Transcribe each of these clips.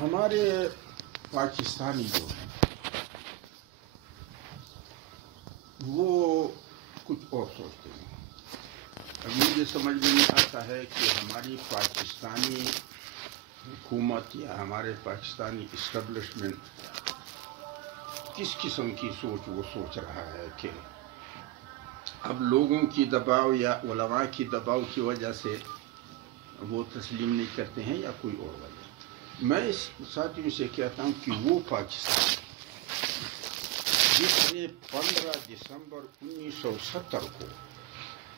ہمارے پاکستانی جو ہیں وہ کچھ اور سوچتے ہیں. اب مجھے سمجھ میں نہیں آتا ہے کہ ہماری پاکستانی حکومت یا ہمارے پاکستانی اسٹیبلشمنٹ کس قسم کی سوچ وہ سوچ رہا ہے کہ اب لوگوں کی دباؤ یا علماء کی دباؤ کی وجہ سے وہ تسلیم نہیں کرتے ہیں یا کوئی اور وجہ. میں اس ساتھیوں سے کہتا ہوں کہ وہ پاکستان جس نے 15 دسمبر 1970 کو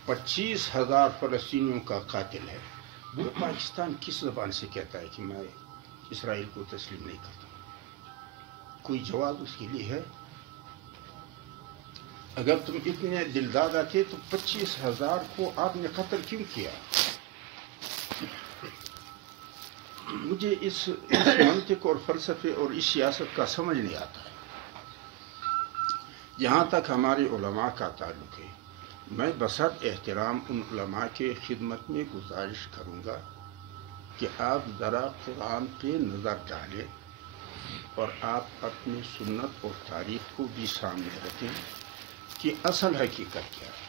25,000 فلسطینیوں کا قاتل ہے، وہ پاکستان کس زبان سے کہتا ہے کہ میں اسرائیل کو تسلیم نہیں کرتا؟ کوئی جواب اس کے لیے ہے؟ اگر تم اتنے دلدادہ تھے تو 25,000 کو آپ نے قتل کیوں کیا؟ مجھے اس منطق اور فلسفے اور اس سیاست کا سمجھ نہیں آتا ہے. جہاں تک ہمارے علماء کا تعلق ہے، میں بصد احترام ان علماء کے خدمت میں گزارش کروں گا کہ آپ ذرا قرآن پہ نظر ڈالیں اور آپ اپنی سنت اور تاریخ کو بھی سامنے رکھیں کہ اصل حقیقت کیا ہے.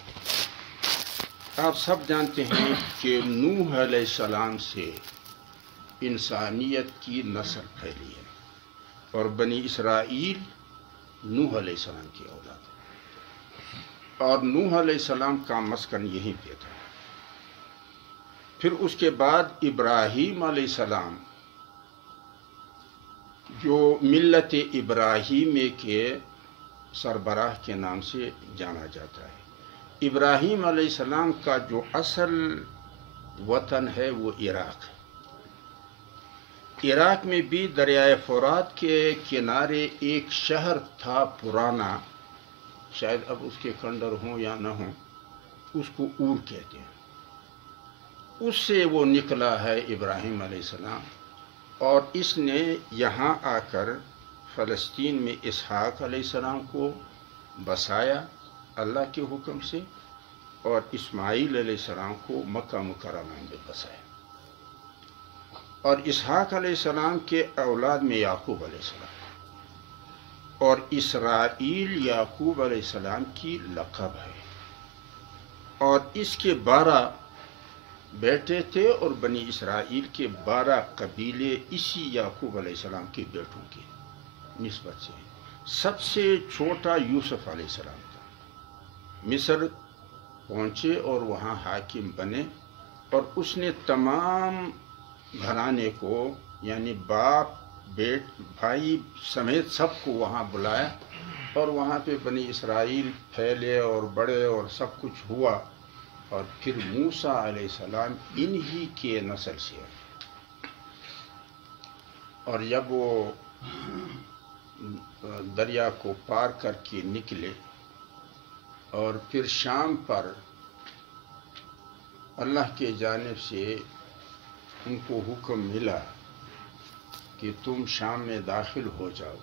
آپ سب جانتے ہیں کہ نوح علیہ السلام سے انسانیت کی نسل پھیلی ہے اور بنی اسرائیل نوح علیہ السلام کی اولاد ہے، اور نوح علیہ السلام کا مسکن یہیں پہ تھا. پھر اس کے بعد ابراہیم علیہ السلام جو ملت ابراہیم کے سربراہ کے نام سے جانا جاتا ہے. ابراہیم علیہ السلام کا جو اصل وطن ہے وہ عراق ہے. عراق میں بھی دریائے فرات کے کنارے ایک شہر تھا پرانا، شاید اب اس کے کھنڈر ہوں یا نہ ہوں، اس کو اور کہتے ہیں. اس سے وہ نکلا ہے ابراہیم علیہ السلام، اور اس نے یہاں آ کر فلسطین میں اسحاق علیہ السلام کو بسایا اللہ کے حکم سے، اور اسماعیل علیہ السلام کو مکہ مکرمہ میں بسایا. اور اسحاق علیہ السلام کے اولاد میں یعقوب علیہ السلام، اور اسرائیل یعقوب علیہ السلام کی لقب ہے. اور اس کے 12 بیٹے تھے، اور بنی اسرائیل کے 12 قبیلے اسی یعقوب علیہ السلام کے بیٹوں کی نسبت سے. سب سے چھوٹا یوسف علیہ السلام تھا. مصر پہنچے اور وہاں حاکم بنے، اور اس نے تمام گھرانے کو، یعنی باپ بیٹ بھائی سمیت سب کو وہاں بلایا، اور وہاں پہ بنی اسرائیل پھیلے اور بڑے اور سب کچھ ہوا. اور پھر موسیٰ علیہ السلام انہی کے نسل سے، اور جب وہ دریا کو پار کر کے نکلے اور پھر شام پر اللہ کے جانب سے ان کو حکم ملا کہ تم شام میں داخل ہو جاؤ،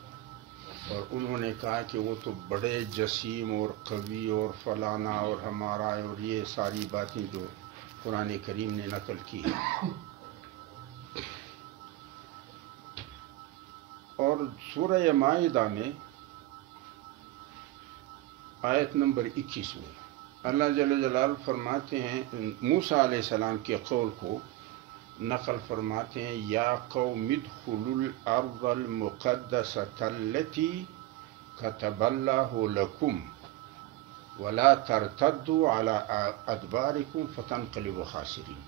اور انہوں نے کہا کہ وہ تو بڑے جسیم اور قوی اور فلانا اور ہمارا، اور یہ ساری باتیں جو قرآن کریم نے نقل کی ہے. اور سورہ مائدہ میں آیت نمبر 21 میں اللہ جل جلالہ فرماتے ہیں، موسیٰ علیہ السلام کے قول کو نقل فرماتے ہیں، یا قوم ادخلوا الارض المقدسۃ التی کتب اللہ لکم ولا ترتدوا علی ادبارکم فتنقلبوا خاسرین.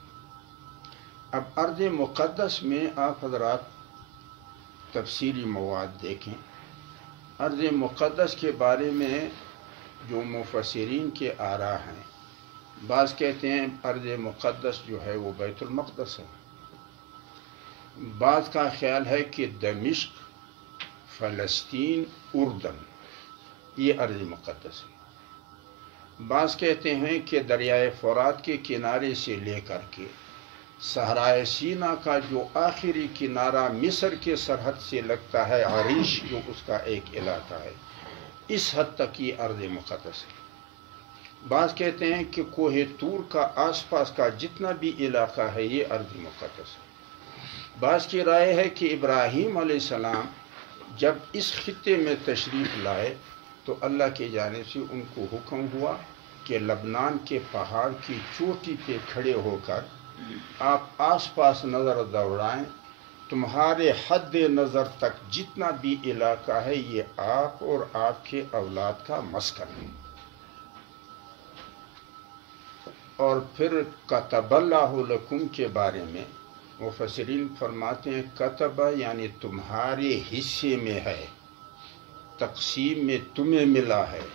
اب ارض مقدس میں آپ حضرات تفصیلی مواد دیکھیں. ارض مقدس کے بارے میں جو مفسرین کے آراء ہیں، بعض کہتے ہیں ارض مقدس جو ہے وہ بیت المقدس ہے، بعض کا خیال ہے کہ دمشق، فلسطین، اردن یہ ارض مقدس ہے، بعض کہتے ہیں کہ دریائے فرات کے کنارے سے لے کر کے صحرائے سینا کا جو آخری کنارہ مصر کے سرحد سے لگتا ہے، عریش جو اس کا ایک علاقہ ہے، اس حد تک یہ ارض مقدس ہے. بعض کہتے ہیں کہ کوہ طور کا آس پاس کا جتنا بھی علاقہ ہے یہ ارض مقدس ہے. بعض کی رائے ہے کہ ابراہیم علیہ السلام جب اس خطے میں تشریف لائے تو اللہ کی جانب سے ان کو حکم ہوا کہ لبنان کے پہاڑ کی چوٹی پہ کھڑے ہو کر آپ آس پاس نظر دوڑائیں، تمہارے حد نظر تک جتنا بھی علاقہ ہے یہ آپ اور آپ کے اولاد کا مسکن ہے۔ اور پھر کتب اللہ لکم کے بارے میں مفسرین فرماتے ہیں کتب یعنی تمہارے حصے میں ہے، تقسیم میں تمہیں ملا ہے۔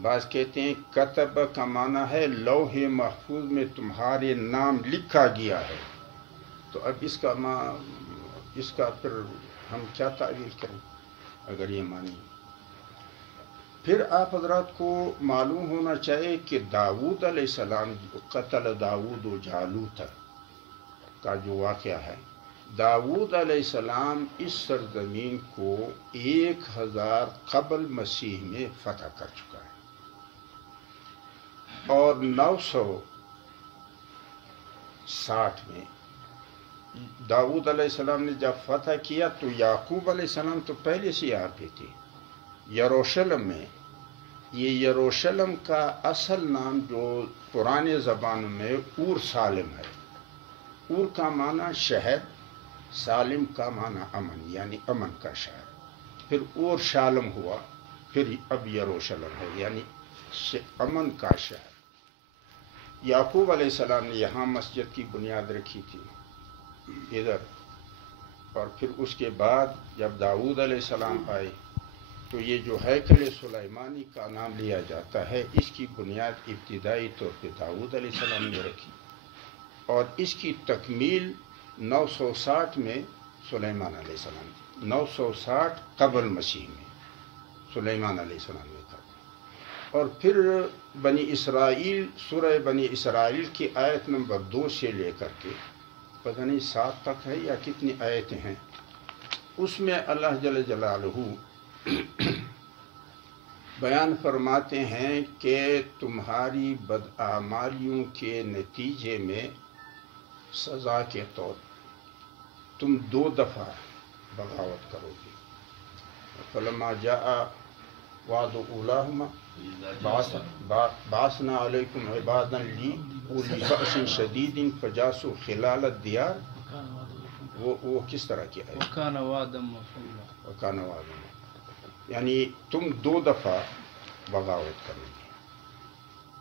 بعض کہتے ہیں کتب کا معنی ہے لوح محفوظ میں تمہارے نام لکھا گیا ہے۔ تو اب اس کا پھر ہم کیا تعویل کریں اگر یہ مانی؟ پھر آپ حضرات کو معلوم ہونا چاہیے کہ داؤد علیہ السلام قتل داؤد و جالوت کا جو واقعہ ہے، داؤد علیہ السلام اس سرزمین کو 1000 قبل مسیح میں فتح کر چکا ہے، اور 960 میں داؤد علیہ السلام نے جب فتح کیا تو یعقوب علیہ السلام تو پہلے سے یہاں پہ تھے یروشلم میں۔ یہ یروشلم کا اصل نام جو پرانے زبان میں اور سالم ہے۔ اور کا معنی شہر، سالم کا معنی امن، یعنی امن کا شہر۔ پھر اور شالم ہوا، پھر اب یروشلم ہے یعنی امن کا شہر۔ یعقوب علیہ السلام نے یہاں مسجد کی بنیاد رکھی تھی ادھر، اور پھر اس کے بعد جب داؤد علیہ السلام آئے تو یہ جو ہیکل سلیمانی کا نام لیا جاتا ہے اس کی بنیاد ابتدائی طور پہ داؤد علیہ السلام نے رکھی، اور اس کی تکمیل 960 میں سلیمان علیہ السلام، 960 قبل مسیح میں سلیمان علیہ السلام نے کہا۔ اور پھر بنی اسرائیل، سورہ بنی اسرائیل کی آیت نمبر 2 سے لے کر کے پتہ نہیں 7 تک ہے یا کتنی آیتیں ہیں، اس میں اللہ جل جلالہ بیان فرماتے ہیں کہ تمہاری بدعمالیوں کے نتیجے میں سزا کے طور تم 2 دفعہ بغاوت کرو گے۔ فلما جاء وعد اولاہما بعثنا علیکم عبادا لی اولی بأس شدید فجاسوا خلال الدیار، وہ کس طرح کی ہے؟ وکان وعدا مفعولا، یعنی تم 2 دفعہ بغاوت کرو گے،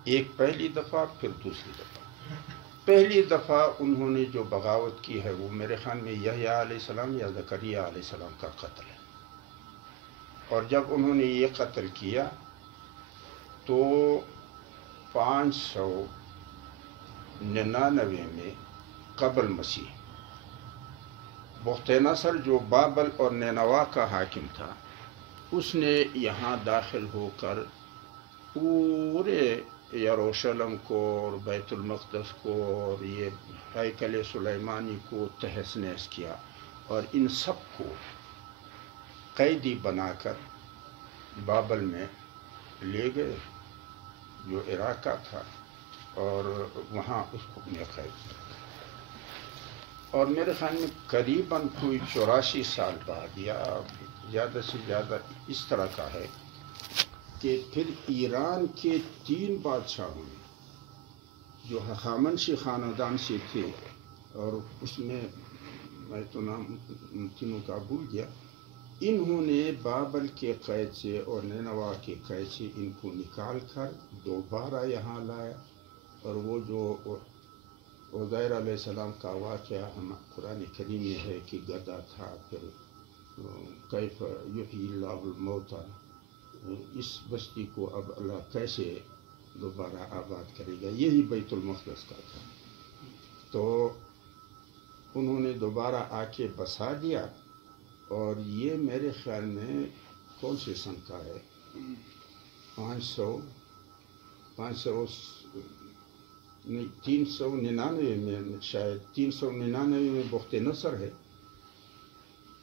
ایک پہلی دفعہ پھر دوسری دفعہ۔ پہلی دفعہ انہوں نے جو بغاوت کی ہے وہ میرے خیال میں یحییٰ علیہ السلام یا زکریہ علیہ السلام کا قتل ہے، اور جب انہوں نے یہ قتل کیا تو 599 میں قبل مسیح بخت نصر جو بابل اور نینوا کا حاکم تھا، اس نے یہاں داخل ہو کر پورے یروشلم کو اور بیت المقدس کو اور یہ ہیکل سلیمانی کو تہس نہس کیا، اور ان سب کو قیدی بنا کر بابل میں لے گئے جو عراق کا تھا، اور وہاں اس کو اپنے قید کیا، اور میرے خیال میں قریباً کوئی 84 سال بعد یا زیادہ سے زیادہ اس طرح کا ہے کہ پھر ایران کے 3 بادشاہوں نے جو ہخامنشی خاندان سے تھے، اور اس میں تو نام تینوں کا بھول گیا، انہوں نے بابل کے قید سے اور نینوا کے قید سے ان کو نکال کر دوبارہ یہاں لایا، اور وہ جو عزیر علیہ السلام کا واقعہ ہم قرآن کریم میں ہے کہ گدھا تھا، پھر کیف یحیی اللہ الموتیٰ، اس بستی کو اب اللہ کیسے دوبارہ آباد کرے گا، یہی بیت المقدس کا تھا، تو انہوں نے دوبارہ آ کے بسا دیا، اور یہ میرے خیال میں کون سے سن کا ہے، 399 میں، شاید 399 میں بخت نصر ہے،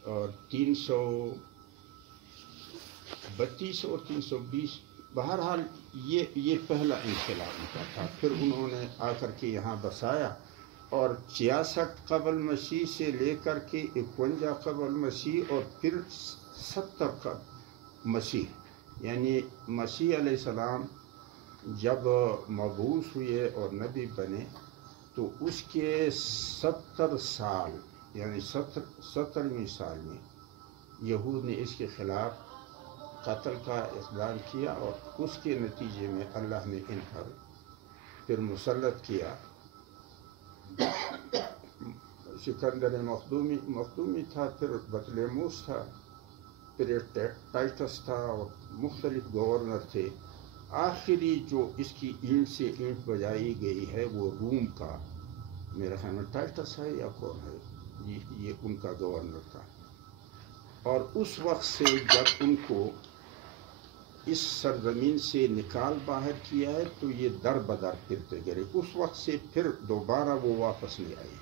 اور 332 اور 320، بہرحال یہ پہلا انقلاب ان کا تھا۔ پھر انہوں نے آ کر کے یہاں بسایا، اور 66 قبل مسیح سے لے کر کے 51 قبل مسیح اور پھر 70 قبل مسیح، یعنی مسیح علیہ السلام جب مبعوث ہوئے اور نبی بنے تو اس کے 70 سال یعنی 70ویں سال میں یہود نے اس کے خلاف قتل کا اقدام کیا، اور اس کے نتیجے میں اللہ نے ان پر پھر مسلط کیا سکندر مخدومی تھا، پھر بطلیموس تھا، پھر ٹائٹس تھا، اور مختلف گورنر تھے۔ آخری جو اس کی اینٹ سے اینٹ بجائی گئی ہے وہ روم کا، میرا خیال میں ٹائٹس ہے یا کون ہے، یہ ان کا گورنر تھا۔ اور اس وقت سے جب ان کو اس سرزمین سے نکال باہر کیا ہے تو یہ در بدر پھرتے گئے، اس وقت سے پھر دوبارہ وہ واپس نہیں آئے۔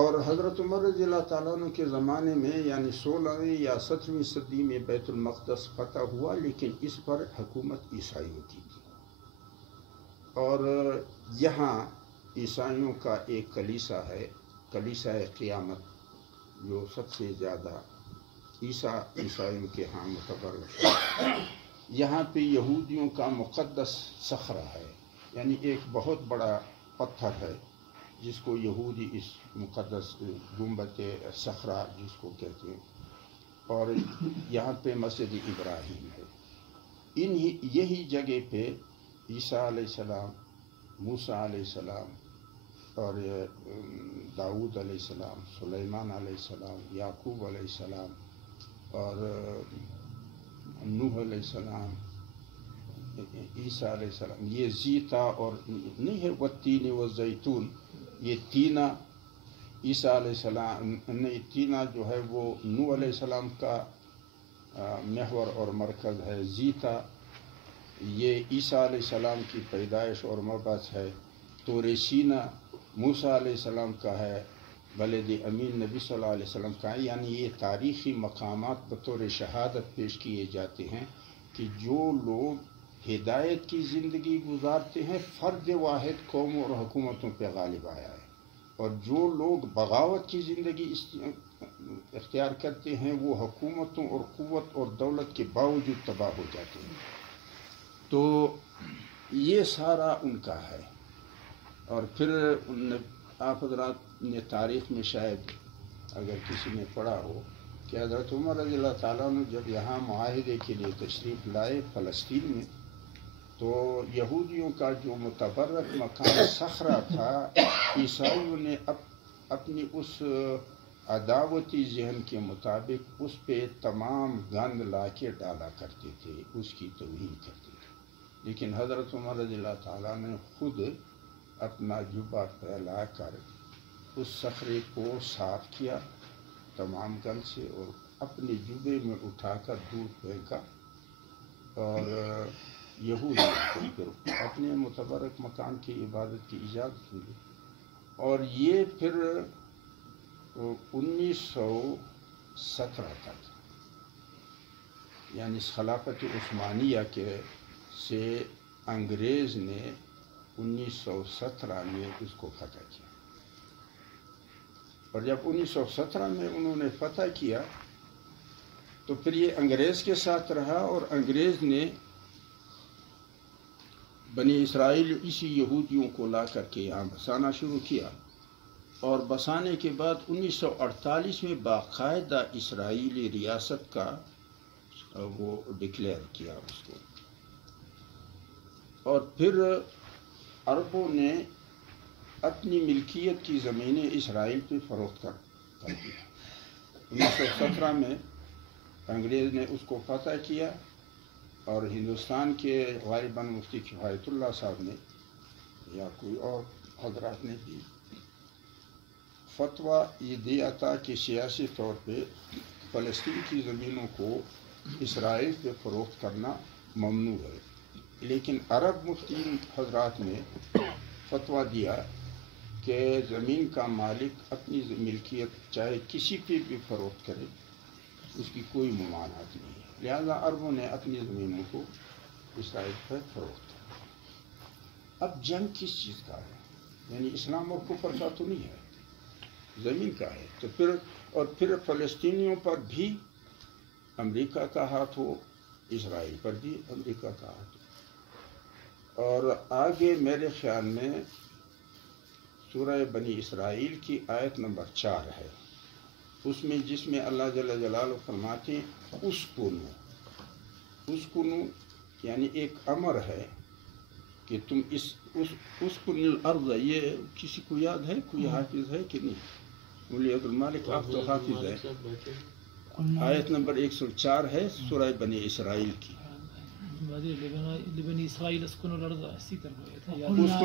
اور حضرت عمر رضی اللہ تعالیٰ عنہ کے زمانے میں یعنی 16ویں یا 17ویں صدی میں بیت المقدس فتح ہوا، لیکن اس پر حکومت عیسائیوں کی تھی، اور یہاں عیسائیوں کا ایک کلیسا ہے، کلیسا قیامت، جو سب سے زیادہ عیسائیوں کے ہاں متبرک ہے۔ یہاں پہ یہودیوں کا مقدس صخرہ ہے، یعنی ایک بہت بڑا پتھر ہے جس کو یہودی اس مقدس گنبد صخرہ جس کو کہتے ہیں، اور یہاں پہ مسجد ابراہیم ہے۔ یہی جگہ پہ عیسیٰ علیہ السلام، موسیٰ علیہ السلام، اور داؤد علیہ السلام، سلیمان علیہ السلام، یعقوب علیہ السلام، اور نوح علیہ السلام، عیسیٰ علیہ السلام، یہ زیتا اور نہیں ہے والتین والزیتون، یہ تینہ عیسیٰ علیہ السلام، نہیں تینہ جو ہے وہ نوح علیہ السلام کا محور اور مرکز ہے، زیتا یہ عیسیٰ علیہ السلام کی پیدائش اور مبعث ہے، طور سینا موسیٰ علیہ السلام کا ہے، بلد امین نبی صلی اللہ علیہ وسلم کا ہے۔ یعنی یہ تاریخی مقامات بطور شہادت پیش کیے جاتے ہیں کہ جو لوگ ہدایت کی زندگی گزارتے ہیں فرد واحد قوموں اور حکومتوں پہ غالب آیا ہے، اور جو لوگ بغاوت کی زندگی اختیار کرتے ہیں وہ حکومتوں اور قوت اور دولت کے باوجود تباہ ہو جاتے ہیں۔ تو یہ سارا ان کا ہے۔ اور پھر آپ حضرات نے تاریخ میں شاید اگر کسی نے پڑھا ہو کہ حضرت عمر رضی اللہ تعالیٰ عنہ جب یہاں معاہدے کے لیے تشریف لائے فلسطین میں، تو یہودیوں کا جو متبرک مکان صخرہ تھا، عیسائیوں نے اپنی اس عداوتی ذہن کے مطابق اس پہ تمام گند لا کے ڈالا کرتے تھے، اس کی توہین کرتے تھے، لیکن حضرت عمر رضی اللہ تعالیٰ نے خود اپنا جبہ پھیلا کر اس صخرے کو صاف کیا تمام گند سے، اور اپنے جبے میں اٹھا کر دور پھینکا، اور یہودیوں کو پھر اپنے متبرک مکان کی عبادت کی اجازت ملی۔ اور یہ پھر 1917 تک، یعنی خلافت عثمانیہ کے سے انگریز نے 1917 میں اس کو فتح کیا، اور جب 1917 میں انہوں نے فتح کیا تو پھر یہ انگریز کے ساتھ رہا، اور انگریز نے بنی اسرائیل اسی یہودیوں کو لا کر کے یہاں بسانا شروع کیا، اور بسانے کے بعد 1948 میں باقاعدہ اسرائیلی ریاست کا وہ ڈکلیئر کیا اس کو، اور پھر عربوں نے اپنی ملکیت کی زمینیں اسرائیل پہ فروخت کر دیا۔ 1917 میں انگریز نے اس کو فتح کیا، اور ہندوستان کے غالباً مفتی کفایت اللہ صاحب نے یا کوئی اور حضرات نے بھی فتویٰ یہ دیا تھا کہ سیاسی طور پہ فلسطین کی زمینوں کو اسرائیل پہ فروخت کرنا ممنوع ہے، لیکن عرب مفتی حضرات نے فتویٰ دیا کہ زمین کا مالک اپنی ملکیت چاہے کسی پہ بھی فروخت کرے، اس کی کوئی ممانعت نہیں ہے، لہذا عربوں نے اپنی زمینوں کو اسرائیل پر فروخت کیا۔ اب جنگ کس چیز کا ہے؟ یعنی اسلام اور کفر کا تو نہیں ہے، زمین کا ہے. تو پھر فلسطینیوں پر بھی امریکہ کا ہاتھ ہو، اسرائیل پر بھی امریکہ کا ہاتھ ہو. اور آگے میرے خیال میں سورہ بنی اسرائیل کی آیت نمبر 4 ہے، اس میں جس میں اللہ جل جلالہ فرماتے ہیں اسکنو یعنی ایک امر ہے کہ تم اسکن الارض. یہ کسی کو یاد ہے؟ کوئی حافظ ہے کہ نہیں؟ مولی عبد المالک آپ تو حافظ ہے. آیت نمبر 104 ہے سورہ بنی اسرائیل کی. لبني إسرائيل اسكنوا الأرض اسكن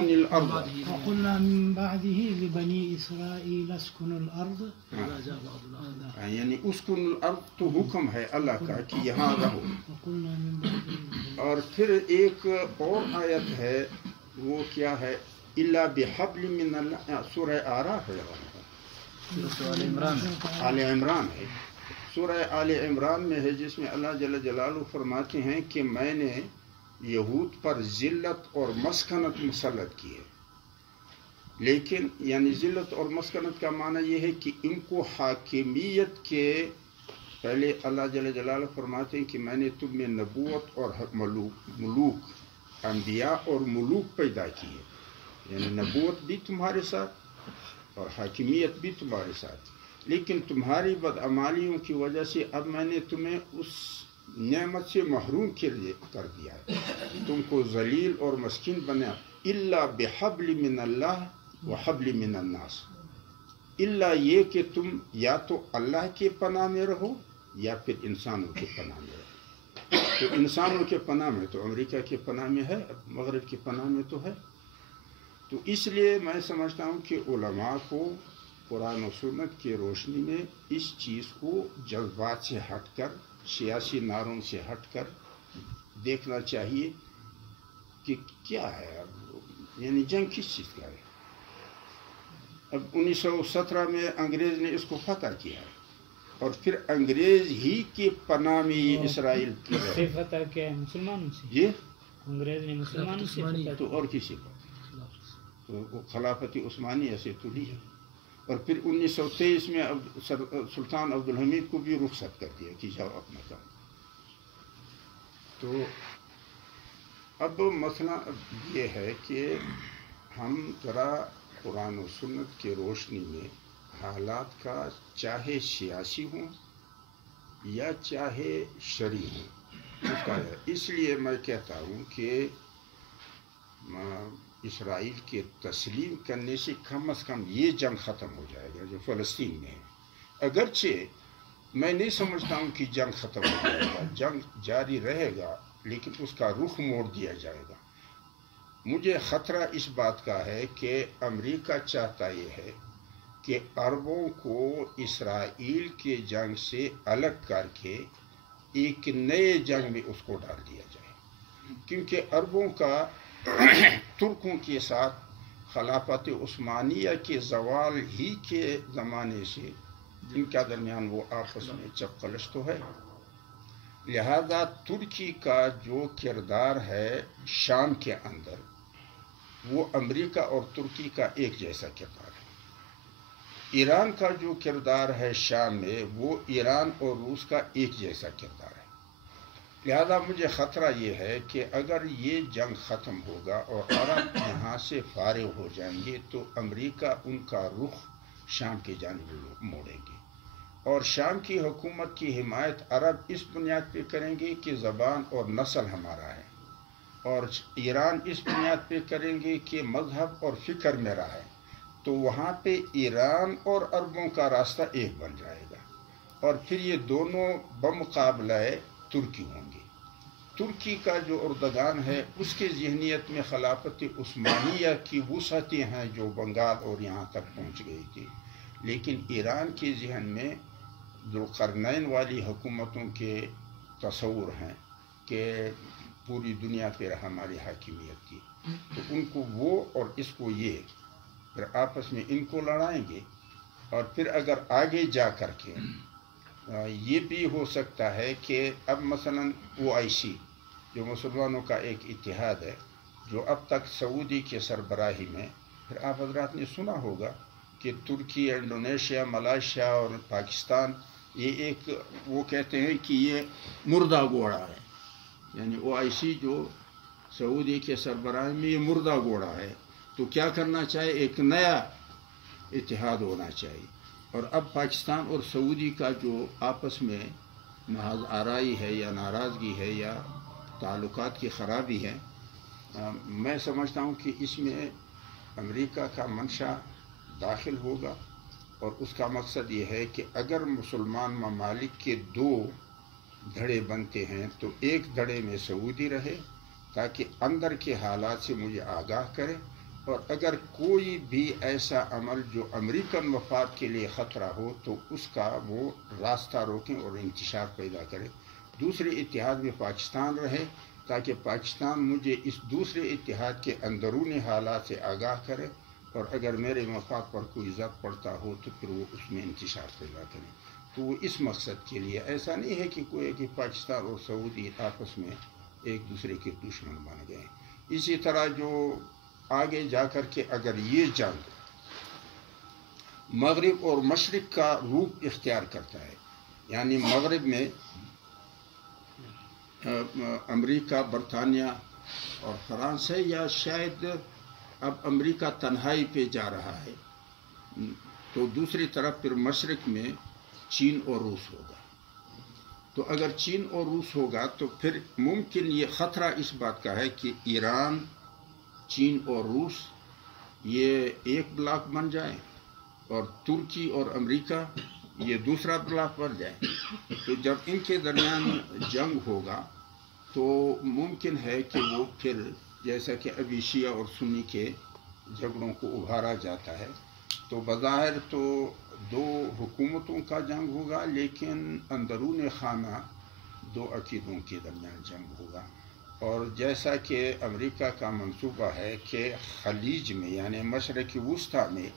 الأرض وقلنا من بعده لبني إسرائيل اسكنوا الأرض. یعنی اسکن الارض تو حکم ہے اللہ کا کہ یہاں رہو. اور پھر ایک اور آیت ہے، وہ کیا ہے؟ الا بحبل من اللہ. سورہ آراف ہے، آل عمران ہے. سورہ آل عمران میں ہے، جس میں اللہ جل جلالہ فرماتے ہیں کہ میں نے یہود پر ذلت اور مسکنت مسلط کی ہے. لیکن یعنی ذلت اور مسکنت کا معنی یہ ہے کہ ان کو حاکمیت کے پہلے اللہ جل جلالہ فرماتے ہیں کہ میں نے تم میں نبوت اور ملوک، انبیاء اور ملوک پیدا کی ہے. یعنی نبوت بھی تمہارے ساتھ اور حاکمیت بھی تمہارے ساتھ، لیکن تمہاری بدعمالیوں کی وجہ سے اب میں نے تمہیں اس نعمت سے محروم کر دیا ہے، تم کو ذلیل اور مسکین بنا. الا بحبل من اللہ وحبل من الناس. الا یہ کہ تم یا تو اللہ کے پناہ میں رہو یا پھر انسانوں کے پناہ میں رہو. تو انسانوں کے پناہ میں تو امریکہ کے پناہ میں ہے، مغرب کے پناہ میں تو ہے. تو اس لیے میں سمجھتا ہوں کہ علماء کو قرآن و سنت کی روشنی میں اس چیز کو جذبات سے ہٹ کر، سیاسی نعروں سے ہٹ کر دیکھنا چاہیے کہ کیا ہے اب، یعنی جنگ کس چیز کا ہے. اب 1917 میں انگریز نے اس کو فتح کیا ہے، اور پھر انگریز ہی کے پناہ میں یہ اسرائیل کی سے فتح کیا ہے مسلمانوں سے. یہ انگریز نے مسلمانوں سے فتح تو اور کسی کا خلافت عثمانیہ سے تو لیا. اور پھر 1923 میں سلطان عبدالحمید کو بھی رخصت کر دیا کہ جاؤ اپنا کام. تو اب مسئلہ یہ ہے کہ ہم ذرا قرآن و سنت کی روشنی میں حالات کا، چاہے سیاسی ہوں یا چاہے شرعی ہوں، اس کا ہے. اس لیے میں کہتا ہوں کہ اسرائیل کے تسلیم کرنے سے کم از کم یہ جنگ ختم ہو جائے گا جو فلسطین میں ہے. اگرچہ میں نہیں سمجھتا ہوں کہ جنگ ختم ہو جائے گا، جنگ جاری رہے گا، لیکن اس کا رخ موڑ دیا جائے گا. مجھے خطرہ اس بات کا ہے کہ امریکہ چاہتا یہ ہے کہ عربوں کو اسرائیل کے جنگ سے الگ کر کے ایک نئے جنگ میں اس کو ڈال دیا جائے، کیونکہ عربوں کا ترکوں کے ساتھ خلافت عثمانیہ کے زوال ہی کے زمانے سے ان کے درمیان وہ آپس میں چپقلش تو ہے. لہذا ترکی کا جو کردار ہے شام کے اندر، وہ امریکہ اور ترکی کا ایک جیسا کردار ہے. ایران کا جو کردار ہے شام میں، وہ ایران اور روس کا ایک جیسا کردار ہے. لہذا مجھے خطرہ یہ ہے کہ اگر یہ جنگ ختم ہوگا اور عرب یہاں سے فارغ ہو جائیں گے تو امریکہ ان کا رخ شام کی جانب موڑیں گے، اور شام کی حکومت کی حمایت عرب اس بنیاد پہ کریں گے کہ زبان اور نسل ہمارا ہے، اور ایران اس بنیاد پہ کریں گے کہ مذہب اور فکر میرا ہے. تو وہاں پہ ایران اور عربوں کا راستہ ایک بن جائے گا، اور پھر یہ دونوں بمقابلہ ترکی ہوں گے. ترکی کا جو اردگان ہے اس کے ذہنیت میں خلافت عثمانیہ کی وسعتیں ہیں جو بنگال اور یہاں تک پہنچ گئی تھی، لیکن ایران کے ذہن میں ذوالقرنین والی حکومتوں کے تصور ہیں کہ پوری دنیا پہ ہماری حاکمیت کی. تو ان کو وہ اور اس کو یہ پھر آپس میں ان کو لڑائیں گے. اور پھر اگر آگے جا کر کے یہ بھی ہو سکتا ہے کہ اب مثلا OIC جو مسلمانوں کا ایک اتحاد ہے، جو اب تک سعودی کے سربراہی میں پھر آپ حضرات نے سنا ہوگا کہ ترکی، انڈونیشیا، ملائیشیا اور پاکستان یہ ایک وہ کہتے ہیں کہ یہ مردہ گھوڑا ہے، یعنی OIC جو سعودی کے سربراہ میں یہ مردہ گھوڑا ہے. تو کیا کرنا چاہیے؟ ایک نیا اتحاد ہونا چاہیے. اور اب پاکستان اور سعودی کا جو آپس میں محض آرائی ہے یا ناراضگی ہے یا تعلقات کی خرابی ہے، میں سمجھتا ہوں کہ اس میں امریکہ کا منشا داخل ہوگا. اور اس کا مقصد یہ ہے کہ اگر مسلمان ممالک کے 2 دھڑے بنتے ہیں تو ایک دھڑے میں سعودی رہے تاکہ اندر کے حالات سے مجھے آگاہ کرے، اور اگر کوئی بھی ایسا عمل جو امریکن مفاد کے لیے خطرہ ہو تو اس کا وہ راستہ روکیں اور انتشار پیدا کرے. دوسرے اتحاد میں پاکستان رہے تاکہ پاکستان مجھے اس دوسرے اتحاد کے اندرونی حالات سے آگاہ کرے، اور اگر میرے مفاد پر کوئی ضرر پڑتا ہو تو پھر وہ اس میں انتشار پیدا کرے. تو وہ اس مقصد کے لیے، ایسا نہیں ہے کہ کوئی کہ پاکستان اور سعودی آپس میں ایک دوسرے کے دشمن بن گئے. اسی طرح جو آگے جا کر کے اگر یہ جنگ مغرب اور مشرق کا روپ اختیار کرتا ہے، یعنی مغرب میں امریکہ، برطانیہ اور فرانس ہے، یا شاید اب امریکہ تنہائی پہ جا رہا ہے، تو دوسری طرف پھر مشرق میں چین اور روس ہوگا. تو اگر چین اور روس ہوگا تو پھر ممکن یہ خطرہ اس بات کا ہے کہ ایران، چین اور روس یہ ایک بلاک بن جائیں اور ترکی اور امریکہ یہ دوسرا بلاک بن جائے. تو جب ان کے درمیان جنگ ہوگا تو ممکن ہے کہ وہ پھر جیسا کہ ابھی شیعہ اور سنی کے جھگڑوں کو ابھارا جاتا ہے، تو بظاہر تو 2 حکومتوں کا جنگ ہوگا، لیکن اندرون خانہ 2 عقیدوں کے درمیان جنگ ہوگا. اور جیسا کہ امریکہ کا منصوبہ ہے کہ خلیج میں یعنی مشرق وسطیٰ میں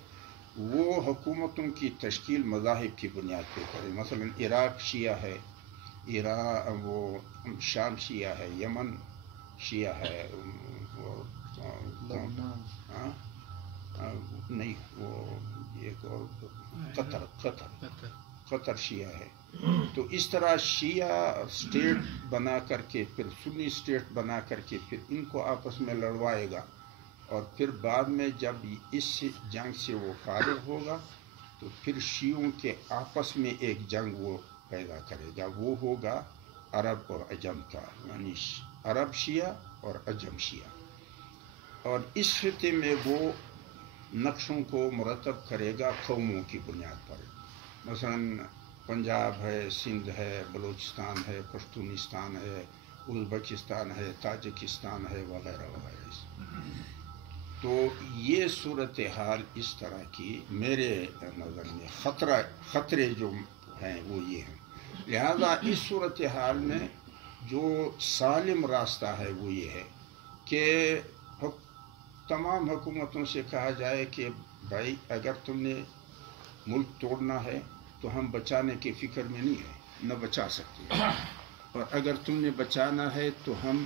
وہ حکومتوں کی تشکیل مذاہب کی بنیاد پہ کرے. مثلا عراق شیعہ ہے، وہ شام شیعہ ہے، یمن شیعہ ہے، نہیں وہ ایک اور قطر شیعہ ہے. تو اس طرح شیعہ اسٹیٹ بنا کر کے پھر سنی اسٹیٹ بنا کر کے پھر ان کو آپس میں لڑوائے گا، اور پھر بعد میں جب اس جنگ سے وہ فارغ ہوگا تو پھر شیعوں کے آپس میں ایک جنگ وہ پیدا کرے گا. وہ ہوگا عرب اور عجم کا، یعنی عرب شیعہ اور عجم شیعہ. اور اس خطے میں وہ نقشوں کو مرتب کرے گا قوموں کی بنیاد پر. مثلا پنجاب ہے، سندھ ہے، بلوچستان ہے، پشتونستان ہے، ازبکستان ہے، تاجکستان ہے، وغیرہ وغیرہ. تو یہ صورتحال اس طرح کی میرے نظر میں خطرے جو ہیں وہ یہ ہیں. لہذا اس صورتحال میں جو سالم راستہ ہے وہ یہ ہے کہ تمام حکومتوں سے کہا جائے کہ بھائی اگر تم نے ملک توڑنا ہے تو ہم بچانے کی فکر میں نہیں ہے، نہ بچا سکتے ہیں، اور اگر تم نے بچانا ہے تو ہم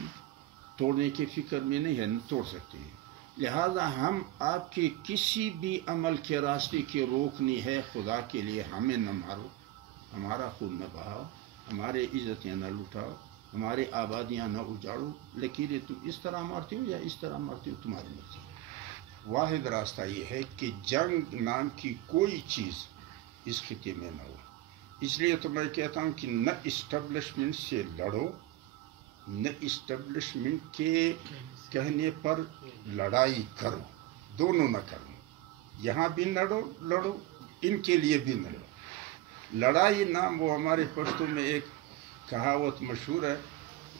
توڑنے کی فکر میں نہیں ہے، نہ توڑ سکتے ہیں. لہذا ہم آپ کے کسی بھی عمل کے راستے کی روکنی ہے، خدا کے لیے ہمیں نہ مارو، ہمارا خون نہ بہاؤ، ہمارے عزتیں نہ لٹاؤ، ہمارے آبادیاں نہ اجاڑو، لکیریں تم اس طرح مارتے ہو یا اس طرح مارتے ہو، تمہاری مرضی. واحد راستہ یہ ہے کہ جنگ نام کی کوئی چیز اس خطے میں نہ ہو. اس لیے تو میں کہتا ہوں کہ نہ اسٹیبلشمنٹ سے لڑو، نہ اسٹیبلشمنٹ کے کہنے پر لڑائی کرو، دونوں نہ کرو. یہاں بھی لڑو، ان کے لیے بھی نہ لڑو. لڑائی نام وہ ہمارے پشتو میں ایک کہاوت مشہور ہے،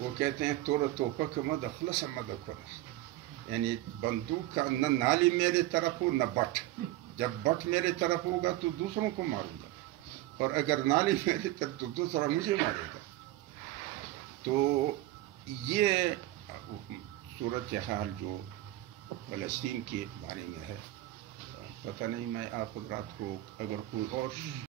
وہ کہتے ہیں تور توپک مد خلص مد خلص، یعنی بندوق کا نہ نالی میرے طرف ہو نہ بٹ. جب بٹ میرے طرف ہوگا تو دوسروں کو ماروں گا، اور اگر نالی میرے طرف تو دوسرا مجھے مارے گا. تو یہ صورتحال جو فلسطین کے بارے میں ہے، پتہ نہیں، میں آپ حضرات کو اگر کوئی اور